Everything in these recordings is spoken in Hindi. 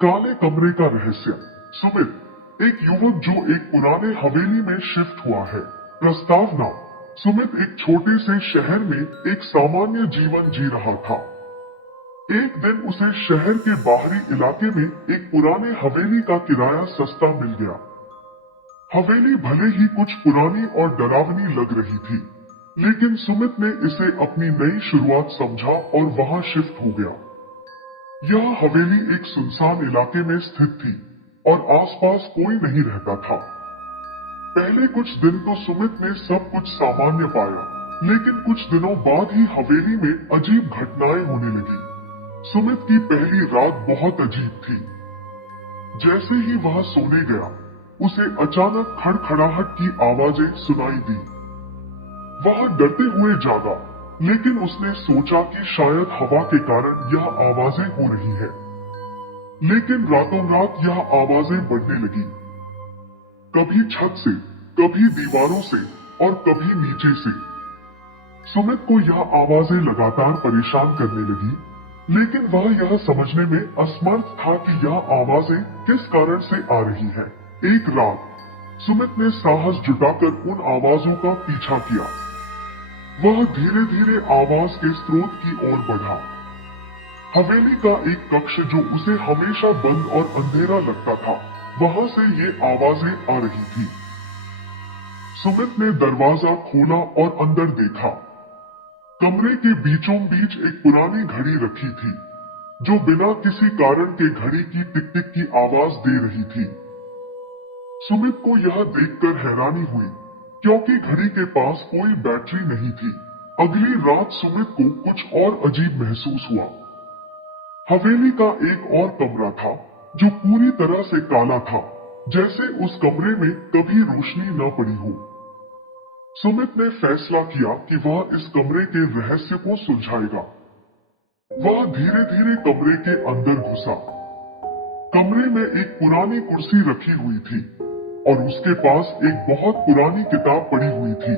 काले कमरे का रहस्य। सुमित, एक युवक जो एक पुराने हवेली में शिफ्ट हुआ है। प्रस्तावना। सुमित एक छोटे से शहर में एक सामान्य जीवन जी रहा था। एक दिन उसे शहर के बाहरी इलाके में एक पुराने हवेली का किराया सस्ता मिल गया। हवेली भले ही कुछ पुरानी और डरावनी लग रही थी, लेकिन सुमित ने इसे अपनी नई शुरुआत समझा और वहां शिफ्ट हो गया। यह हवेली एक सुनसान इलाके में स्थित थी और आसपास कोई नहीं रहता था। पहले कुछ दिन तो सुमित ने सब कुछ सामान्य पाया, लेकिन कुछ दिनों बाद ही हवेली में अजीब घटनाएं होने लगी। सुमित की पहली रात बहुत अजीब थी। जैसे ही वह सोने गया, उसे अचानक खड़खड़ाहट की आवाजें सुनाई दी। वह डरते हुए जागा, लेकिन उसने सोचा कि शायद हवा के कारण यह आवाजें हो रही है। लेकिन रातों रात यह आवाजें बढ़ने लगी, कभी छत से, कभी दीवारों से और कभी नीचे से। सुमित को यह आवाजें लगातार परेशान करने लगी, लेकिन वह यह समझने में असमर्थ था कि यह आवाजें किस कारण से आ रही हैं। एक रात सुमित ने साहस जुटाकर उन आवाजों का पीछा किया। वह धीरे धीरे आवाज के स्रोत की ओर बढ़ा। हवेली का एक कक्ष जो उसे हमेशा बंद और अंधेरा लगता था, वहां से ये आवाजें आ रही थी। सुमित ने दरवाजा खोला और अंदर देखा। कमरे के बीचों बीच एक पुरानी घड़ी रखी थी, जो बिना किसी कारण के घड़ी की टिक टिक की आवाज दे रही थी। सुमित को यह देखकर हैरानी हुई, क्योंकि घड़ी के पास कोई बैटरी नहीं थी। अगली रात सुमित को कुछ और अजीब महसूस हुआ। हवेली का एक और कमरा था, जो पूरी तरह से काला था, जैसे उस कमरे में कभी रोशनी न पड़ी हो। सुमित ने फैसला किया कि वह इस कमरे के रहस्य को सुलझाएगा। वह धीरे धीरे कमरे के अंदर घुसा। कमरे में एक पुरानी कुर्सी रखी हुई थी और उसके पास एक बहुत पुरानी किताब पड़ी हुई थी।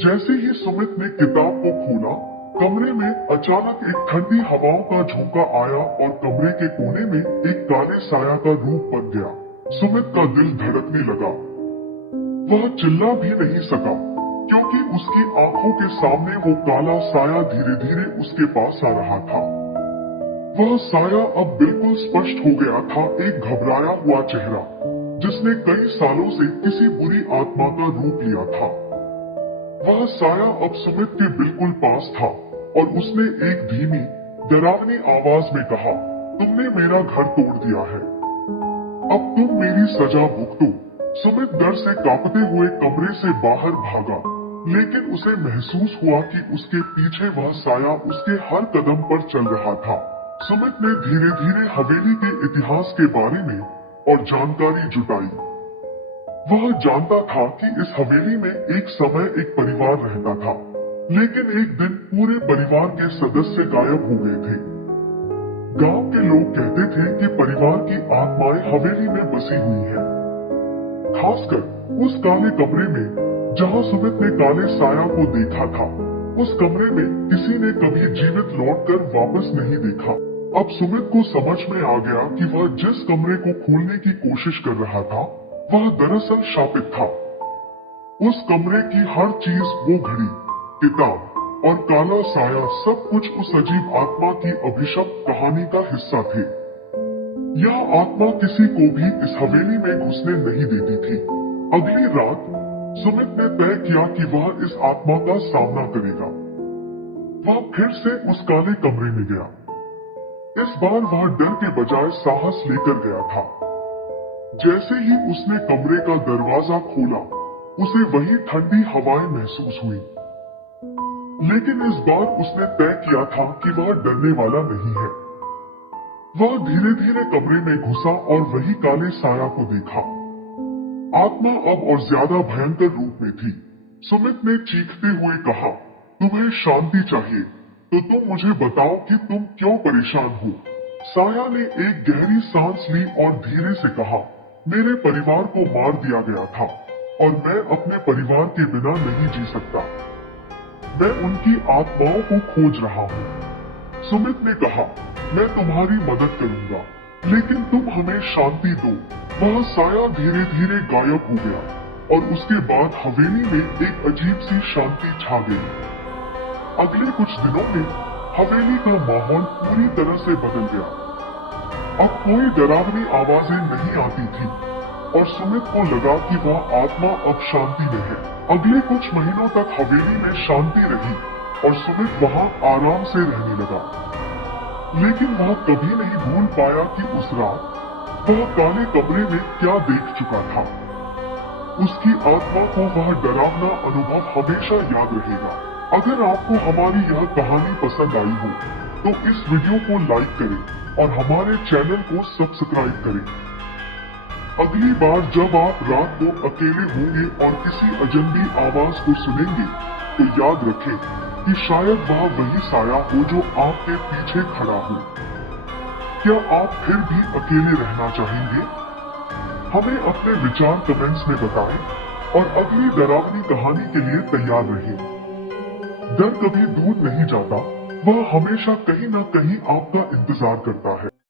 जैसे ही सुमित ने किताब को खोला, कमरे में अचानक एक ठंडी हवाओं का झोंका आया और कमरे के कोने में एक काले साया का रूप बन गया। सुमित का दिल धड़कने लगा। वह चिल्ला भी नहीं सका, क्योंकि उसकी आंखों के सामने वो काला साया धीरे धीरे उसके पास आ रहा था। वह साया अब बिल्कुल स्पष्ट हो गया था, एक घबराया हुआ चेहरा, जिसने कई सालों से किसी बुरी आत्मा का रूप लिया था। वह साया अब सुमित के बिल्कुल पास था और उसने एक धीमी, डरावनी आवाज में कहा, तुमने मेरा घर तोड़ दिया है, अब तुम मेरी सजा भुगतो। सुमित डर से कांपते हुए कमरे से बाहर भागा, लेकिन उसे महसूस हुआ कि उसके पीछे वह साया उसके हर कदम पर चल रहा था। सुमित ने धीरे धीरे हवेली के इतिहास के बारे में और जानकारी जुटाई। वह जानता था कि इस हवेली में एक समय एक परिवार रहता था, लेकिन एक दिन पूरे परिवार के सदस्य गायब हो गए थे। गांव के लोग कहते थे कि परिवार की आत्माएं हवेली में बसी हुई हैं, खासकर उस काले कमरे में जहां सुमित ने काले साया को देखा था। उस कमरे में किसी ने कभी जीवित लौटकर वापस नहीं देखा। अब सुमित को समझ में आ गया कि वह जिस कमरे को खोलने की कोशिश कर रहा था, वह दरअसल शापित था। उस कमरे की हर चीज, वो घड़ी, किताब और काला साया, सब कुछ उस अजीब आत्मा की अभिशप्त कहानी का हिस्सा थे। यह आत्मा किसी को भी इस हवेली में घुसने नहीं देती थी। अगली रात सुमित ने तय किया कि वह इस आत्मा का सामना करेगा। वह फिर से उस काले कमरे में गया। इस बार वह डर के बजाय साहस लेकर गया था। जैसे ही उसने कमरे का दरवाजा खोला, उसे वही ठंडी हवाएं महसूस हुई। लेकिन इस बार उसने तय किया था कि वह डरने वाला नहीं है। वह धीरे धीरे कमरे में घुसा और वही काले साया को देखा। आत्मा अब और ज्यादा भयंकर रूप में थी। सुमित ने चीखते हुए कहा, तुम्हें शांति चाहिए तो तुम मुझे बताओ कि तुम क्यों परेशान हो। साया ने एक गहरी सांस ली और धीरे से कहा, मेरे परिवार को मार दिया गया था और मैं अपने परिवार के बिना नहीं जी सकता। मैं उनकी आत्माओं को खोज रहा हूँ। सुमित ने कहा, मैं तुम्हारी मदद करूंगा। लेकिन तुम हमें शांति दो। वह साया धीरे धीरे गायब हो गया और उसके बाद हवेली में एक अजीब सी शांति छा गई। अगले कुछ दिनों में हवेली का माहौल पूरी तरह से बदल गया। अब कोई डरावनी आवाजें नहीं आती थी और सुमित को लगा कि वह आत्मा अब शांति में है। अगले कुछ महीनों तक हवेली में शांति रही और सुमित वहां आराम से रहने लगा। लेकिन वह कभी नहीं भूल पाया कि उस रात वह काले कमरे में क्या देख चुका था। उसकी आत्मा को वह डरावना अनुभव हमेशा याद रहेगा। अगर आपको हमारी यह कहानी पसंद आई हो तो इस वीडियो को लाइक करें और हमारे चैनल को सब्सक्राइब करें। अगली बार जब आप रात को अकेले होंगे और किसी अजनबी आवाज को सुनेंगे तो याद रखें कि शायद वह वही साया हो जो आपके पीछे खड़ा हो। क्या आप फिर भी अकेले रहना चाहेंगे? हमें अपने विचार कमेंट्स में बताएं और अगली डरावनी कहानी के लिए तैयार रहें। डर कभी दूर नहीं जाता, वह हमेशा कहीं ना कहीं आपका इंतजार करता है।